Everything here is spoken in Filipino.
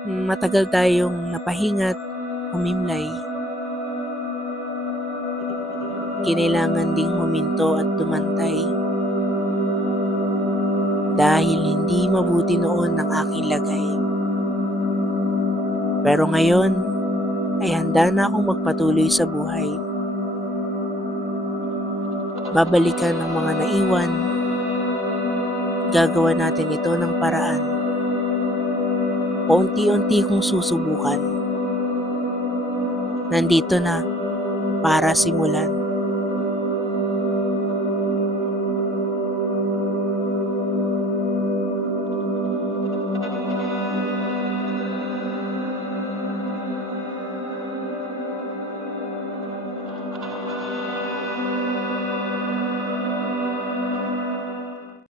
Matagal tayong napahinga't humimlay. Kinailangan ding huminto at tumantay. Dahil hindi mabuti noon ang aking lagay. Pero ngayon ay handa na akong magpatuloy sa buhay. Babalikan ang mga naiwan. Gagawa natin ito ng paraan. Paunti-unti kong susubukan. Nandito na para simulan.